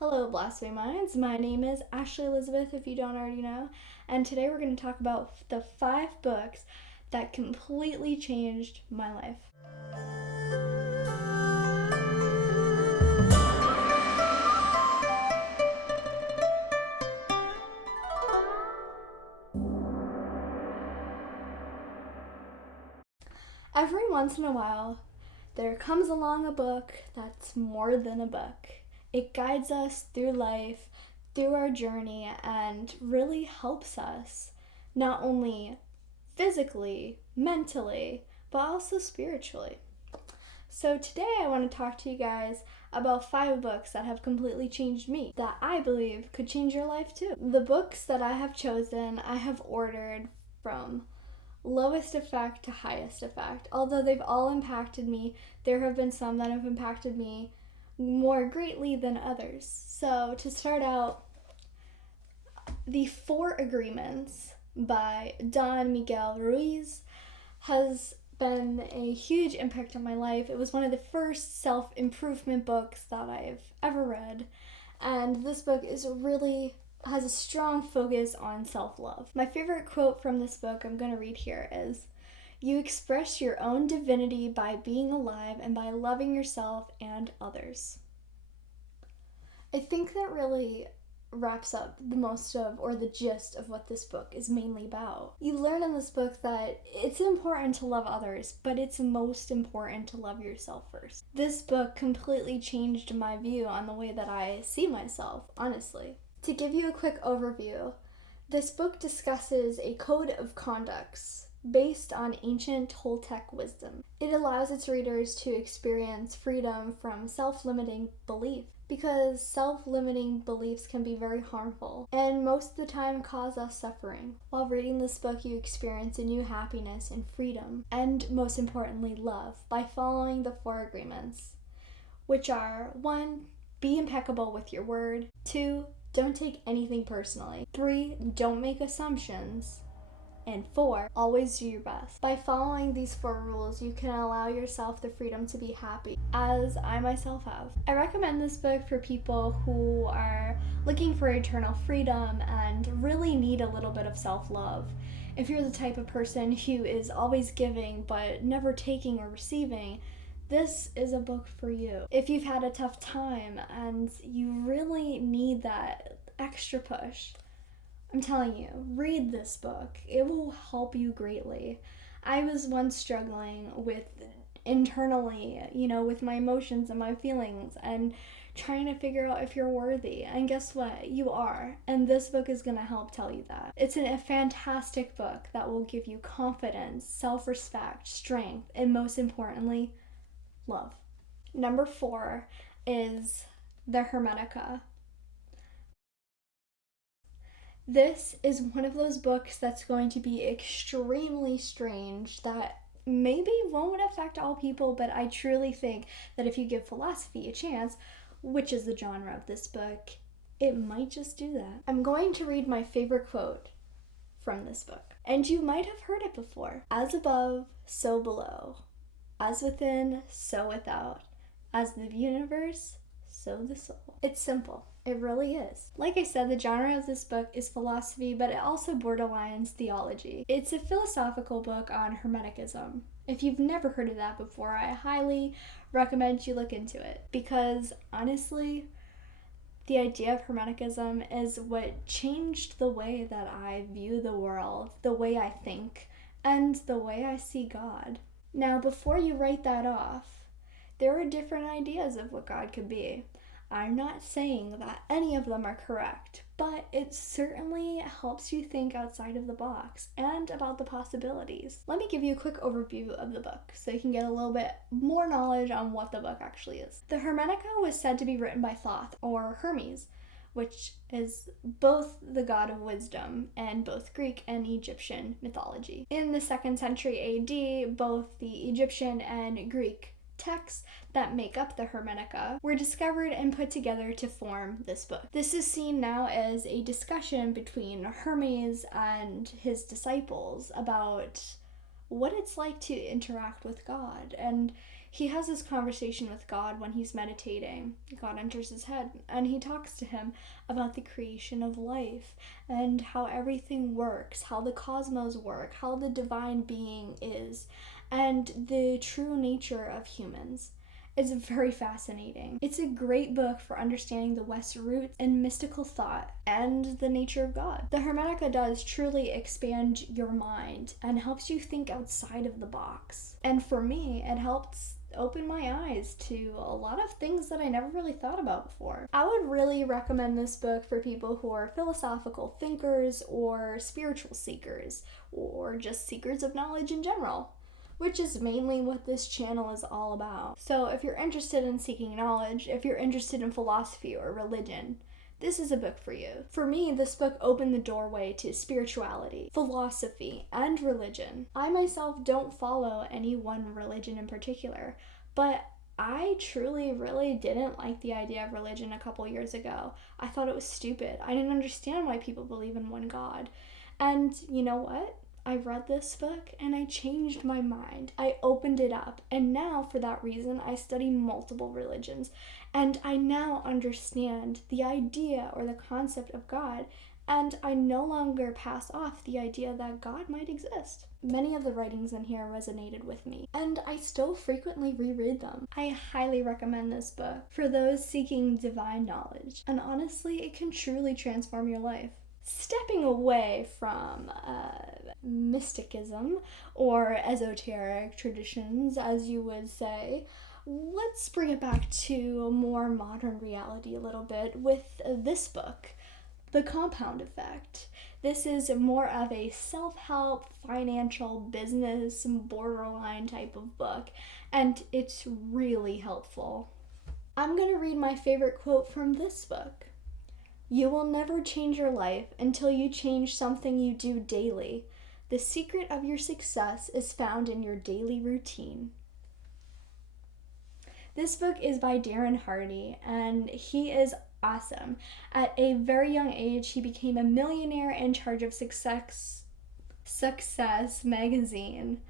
Hello, Blasphemy Minds. My name is Ashley Elizabeth, if you don't already know, and today we're going to talk about the 5 books that completely changed my life. Every once in a while, there comes along a book that's more than a book. It guides us through life, through our journey, and really helps us not only physically, mentally, but also spiritually. So today I want to talk to you guys about 5 books that have completely changed me, that I believe could change your life too. The books that I have chosen, I have ordered from lowest effect to highest effect. Although they've all impacted me, there have been some that have impacted me more greatly than others. So to start out, The 4 Agreements by Don Miguel Ruiz has been a huge impact on my life. It was one of the first self-improvement books that I've ever read, and this book has a strong focus on self-love. My favorite quote from this book I'm going to read here is, "You express your own divinity by being alive and by loving yourself and others." I think that really wraps up the gist of what this book is mainly about. You learn in this book that it's important to love others, but it's most important to love yourself first. This book completely changed my view on the way that I see myself, honestly. To give you a quick overview, this book discusses a code of conducts based on ancient Toltec wisdom. It allows its readers to experience freedom from self-limiting belief, because self-limiting beliefs can be very harmful and most of the time cause us suffering. While reading this book, you experience a new happiness and freedom, and most importantly, love, by following the 4 agreements, which are 1. Be impeccable with your word. 2. Don't take anything personally. 3. Don't make assumptions. And 4, always do your best. By following these 4 rules, you can allow yourself the freedom to be happy, as I myself have. I recommend this book for people who are looking for eternal freedom and really need a little bit of self-love. If you're the type of person who is always giving but never taking or receiving, this is a book for you. If you've had a tough time and you really need that extra push, I'm telling you, read this book. It will help you greatly. I was once struggling with internally, with my emotions and my feelings and trying to figure out if you're worthy. And guess what? You are. And this book is going to help tell you that. It's a fantastic book that will give you confidence, self-respect, strength, and most importantly, love. Number 4 is The Hermetica. This is one of those books that's going to be extremely strange, that maybe won't affect all people, but I truly think that if you give philosophy a chance, which is the genre of this book, it might just do that. I'm going to read my favorite quote from this book, and you might have heard it before. As above, so below. As within, so without. As the universe, so the soul. It's simple. It really is. Like I said, the genre of this book is philosophy, but it also borderlines theology. It's a philosophical book on Hermeticism. If you've never heard of that before, I highly recommend you look into it, because honestly, the idea of Hermeticism is what changed the way that I view the world, the way I think, and the way I see God. Now, before you write that off, there are different ideas of what God could be. I'm not saying that any of them are correct, but it certainly helps you think outside of the box and about the possibilities. Let me give you a quick overview of the book so you can get a little bit more knowledge on what the book actually is. The Hermetica was said to be written by Thoth, or Hermes, which is both the god of wisdom in both Greek and Egyptian mythology. In the 2nd century AD, both the Egyptian and Greek texts that make up the Hermetica were discovered and put together to form this book. This is seen now as a discussion between Hermes and his disciples about what it's like to interact with God, and He has this conversation with God when he's meditating. God enters his head and he talks to him about the creation of life and how everything works, how the cosmos work, how the divine being is, and the true nature of humans. It's very fascinating. It's a great book for understanding the West's roots in mystical thought and the nature of God. The Hermetica does truly expand your mind and helps you think outside of the box. And for me, it helps open my eyes to a lot of things that I never really thought about before. I would really recommend this book for people who are philosophical thinkers or spiritual seekers or just seekers of knowledge in general, which is mainly what this channel is all about. So if you're interested in seeking knowledge, if you're interested in philosophy or religion, this is a book for you. For me, this book opened the doorway to spirituality, philosophy, and religion. I myself don't follow any one religion in particular, but I truly really didn't like the idea of religion a couple years ago. I thought it was stupid. I didn't understand why people believe in one God. And you know what? I read this book and I changed my mind. I opened it up, and now for that reason I study multiple religions, and I now understand the idea or the concept of God, and I no longer pass off the idea that God might exist. Many of the writings in here resonated with me, and I still frequently reread them. I highly recommend this book for those seeking divine knowledge, and honestly, it can truly transform your life. Stepping away from mysticism or esoteric traditions, as you would say, let's bring it back to more modern reality a little bit with this book, The Compound Effect. This is more of a self-help, financial, business, borderline type of book, and it's really helpful. I'm going to read my favorite quote from this book. "You will never change your life until you change something you do daily. The secret of your success is found in your daily routine." This book is by Darren Hardy, and he is awesome. At a very young age, he became a millionaire in charge of Success magazine.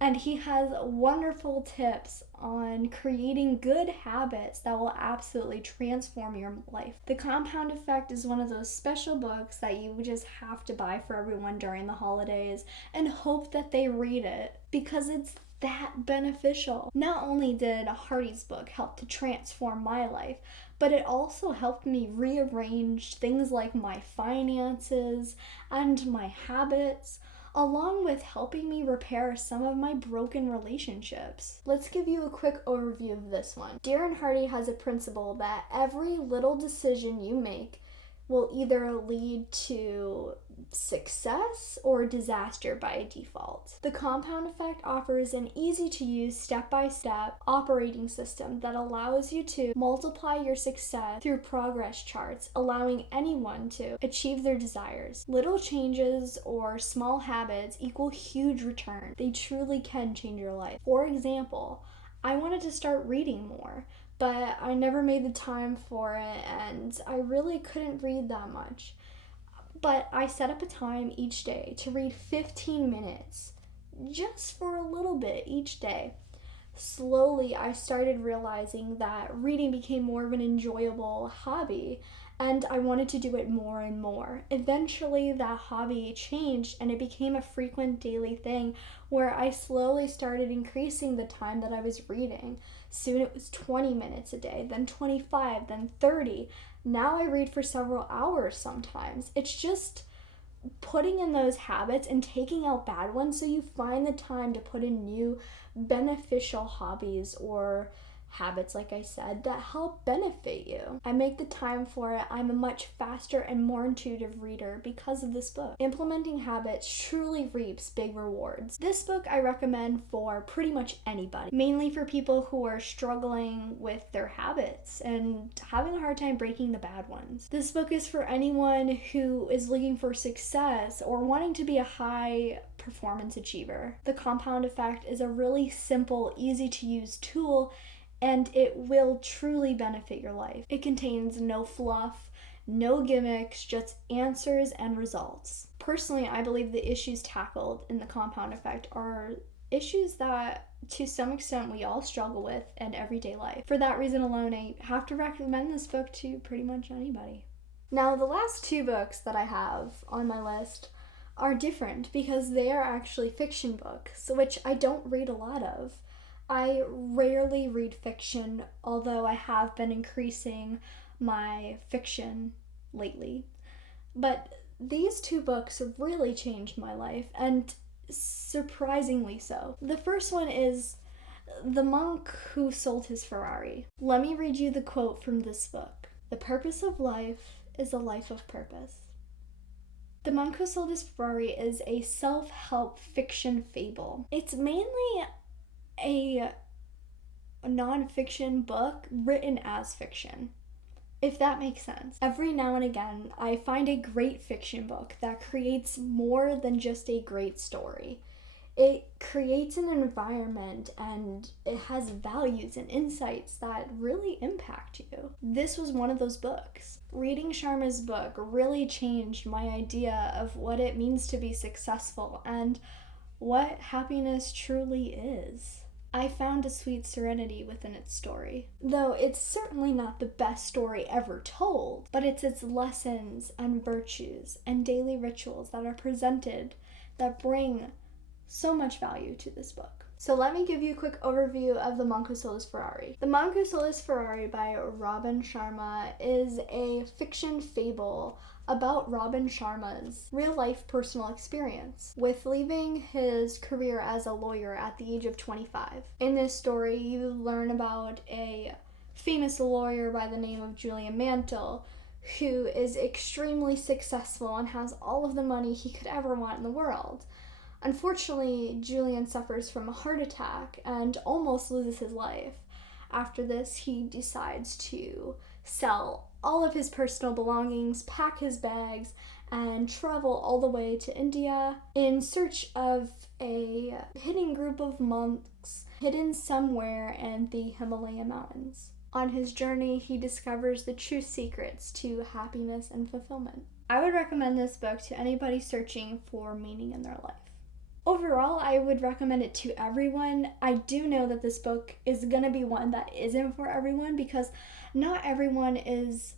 And he has wonderful tips on creating good habits that will absolutely transform your life. The Compound Effect is one of those special books that you just have to buy for everyone during the holidays and hope that they read it because it's that beneficial. Not only did Hardy's book help to transform my life, but it also helped me rearrange things like my finances and my habits, along with helping me repair some of my broken relationships. Let's give you a quick overview of this one. Darren Hardy has a principle that every little decision you make will either lead to success or disaster by default. The Compound Effect offers an easy-to-use step-by-step operating system that allows you to multiply your success through progress charts, allowing anyone to achieve their desires. Little changes or small habits equal huge return. They truly can change your life. For example, I wanted to start reading more, but I never made the time for it, and I really couldn't read that much. But I set up a time each day to read 15 minutes, just for a little bit each day. Slowly, I started realizing that reading became more of an enjoyable hobby, and I wanted to do it more and more. Eventually, that hobby changed, and it became a frequent daily thing where I slowly started increasing the time that I was reading. Soon it was 20 minutes a day, then 25, then 30. Now I read for several hours sometimes. It's just putting in those habits and taking out bad ones so you find the time to put in new beneficial hobbies or habits, like I said, that help benefit you. I make the time for it. I'm a much faster and more intuitive reader because of this book. Implementing habits truly reaps big rewards. This book I recommend for pretty much anybody, mainly for people who are struggling with their habits and having a hard time breaking the bad ones. This book is for anyone who is looking for success or wanting to be a high performance achiever. The Compound Effect is a really simple, easy to use tool, and it will truly benefit your life. It contains no fluff, no gimmicks, just answers and results. Personally, I believe the issues tackled in The Compound Effect are issues that to some extent we all struggle with in everyday life. For that reason alone, I have to recommend this book to pretty much anybody. Now, the last two books that I have on my list are different because they are actually fiction books, which I don't read a lot of. I rarely read fiction, although I have been increasing my fiction lately. But these two books really changed my life, and surprisingly so. The first one is The Monk Who Sold His Ferrari. Let me read you the quote from this book. "The purpose of life is a life of purpose." The Monk Who Sold His Ferrari is a self-help fiction fable. It's mainly a non-fiction book written as fiction, if that makes sense. Every now and again, I find a great fiction book that creates more than just a great story. It creates an environment and it has values and insights that really impact you. This was one of those books. Reading Sharma's book really changed my idea of what it means to be successful and what happiness truly is. I found a sweet serenity within its story. Though it's certainly not the best story ever told, but it's its lessons and virtues and daily rituals that are presented that bring so much value to this book. So let me give you a quick overview of The Monk Who Sold His Ferrari. The Monk Who Sold His Ferrari by Robin Sharma is a fiction fable about Robin Sharma's real-life personal experience with leaving his career as a lawyer at the age of 25. In this story, you learn about a famous lawyer by the name of Julian Mantle, who is extremely successful and has all of the money he could ever want in the world. Unfortunately, Julian suffers from a heart attack and almost loses his life. After this, he decides to sell all of his personal belongings, pack his bags, and travel all the way to India in search of a hidden group of monks hidden somewhere in the Himalaya mountains. On his journey, he discovers the true secrets to happiness and fulfillment. I would recommend this book to anybody searching for meaning in their life. Overall, I would recommend it to everyone. I do know that this book is going to be one that isn't for everyone because not everyone is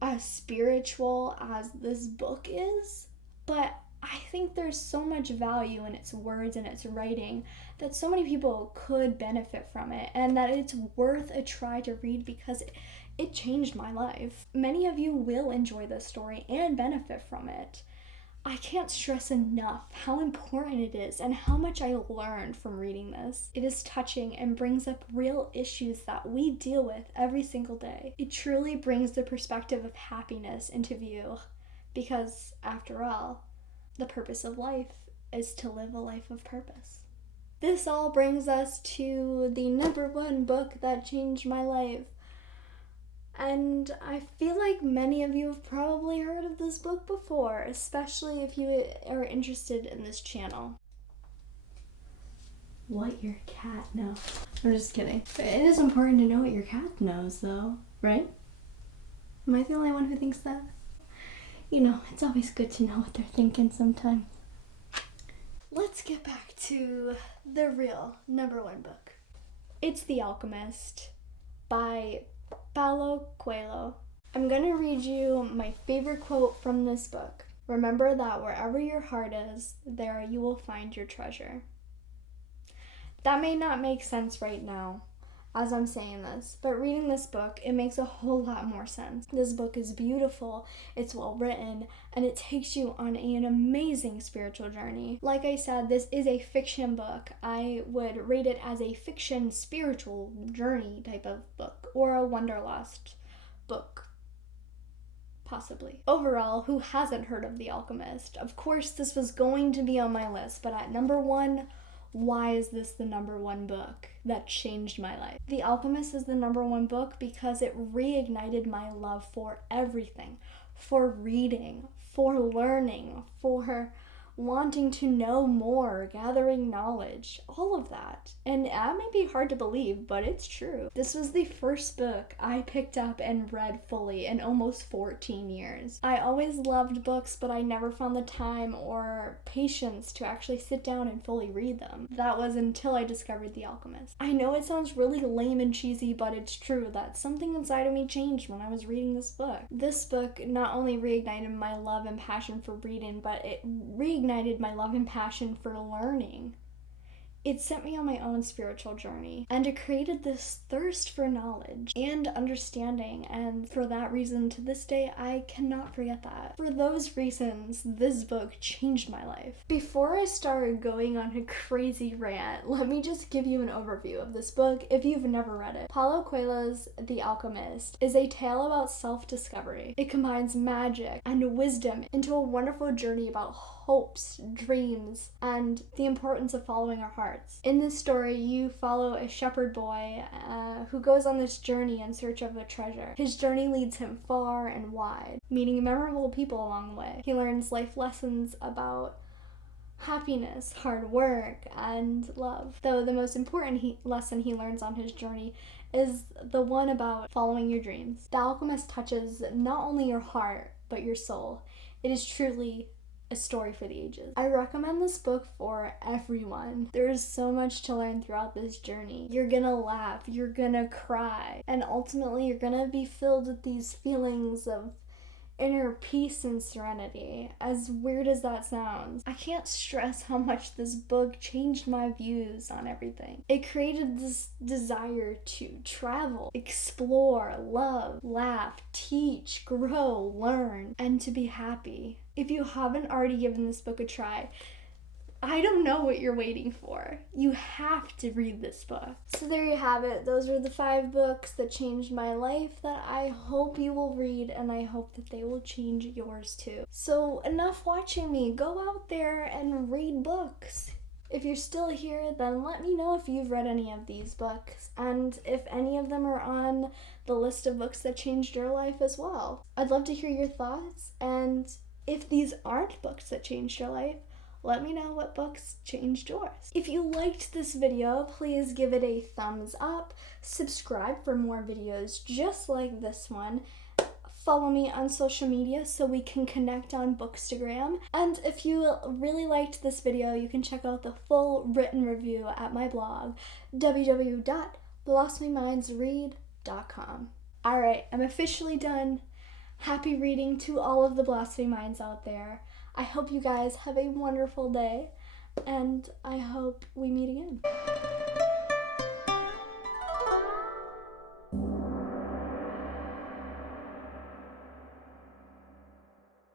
as spiritual as this book is, but I think there's so much value in its words and its writing that so many people could benefit from it, and that it's worth a try to read because it changed my life. Many of you will enjoy this story and benefit from it. I can't stress enough how important it is and how much I learned from reading this. It is touching and brings up real issues that we deal with every single day. It truly brings the perspective of happiness into view because, after all, the purpose of life is to live a life of purpose. This all brings us to the number one book that changed my life. And I feel like many of you have probably heard of this book before, especially if you are interested in this channel. What your cat knows. I'm just kidding. It is important to know what your cat knows, though, right? Am I the only one who thinks that? You know, it's always good to know what they're thinking sometimes. Let's get back to the real number one book. It's The Alchemist by Paulo Coelho. I'm going to read you my favorite quote from this book. "Remember that wherever your heart is, there you will find your treasure." That may not make sense right now as I'm saying this, but reading this book, it makes a whole lot more sense. This book is beautiful, it's well written, and it takes you on an amazing spiritual journey. Like I said, this is a fiction book. I would rate it as a fiction spiritual journey type of book, or a Wanderlust book, possibly. Overall, who hasn't heard of The Alchemist? Of course, this was going to be on my list, but at number one, why is this the number one book that changed my life? The Alchemist is the number one book because it reignited my love for everything, for reading, for learning, for wanting to know more, gathering knowledge, all of that. And that may be hard to believe, but it's true. This was the first book I picked up and read fully in almost 14 years. I always loved books, but I never found the time or patience to actually sit down and fully read them. That was until I discovered The Alchemist. I know it sounds really lame and cheesy, but it's true that something inside of me changed when I was reading this book. This book not only reignited my love and passion for reading, but it reignited my love and passion for learning. It sent me on my own spiritual journey, and it created this thirst for knowledge and understanding, and for that reason, to this day, I cannot forget that. For those reasons, this book changed my life. Before I start going on a crazy rant, let me just give you an overview of this book if you've never read it. Paulo Coelho's The Alchemist is a tale about self-discovery. It combines magic and wisdom into a wonderful journey about hopes, dreams, and the importance of following our hearts. In this story, you follow a shepherd boy who goes on this journey in search of a treasure. His journey leads him far and wide, meeting memorable people along the way. He learns life lessons about happiness, hard work, and love. Though the most important lesson he learns on his journey is the one about following your dreams. The Alchemist touches not only your heart, but your soul. It is truly a story for the ages. I recommend this book for everyone. There is so much to learn throughout this journey. You're gonna laugh, you're gonna cry, and ultimately you're gonna be filled with these feelings of inner peace and serenity. As weird as that sounds, I can't stress how much this book changed my views on everything. It created this desire to travel, explore, love, laugh, teach, grow, learn, and to be happy. If you haven't already given this book a try, I don't know what you're waiting for. You have to read this book. So there you have it. Those are the 5 books that changed my life that I hope you will read, and I hope that they will change yours too. So enough watching me. Go out there and read books. If you're still here, then let me know if you've read any of these books, and if any of them are on the list of books that changed your life as well. I'd love to hear your thoughts, and if these aren't books that changed your life, let me know what books changed yours. If you liked this video, please give it a thumbs up, subscribe for more videos just like this one, follow me on social media so we can connect on Bookstagram, and if you really liked this video, you can check out the full written review at my blog, www.blossomingmindsread.com. Alright, I'm officially done. Happy reading to all of the blossoming minds out there. I hope you guys have a wonderful day, and I hope we meet again.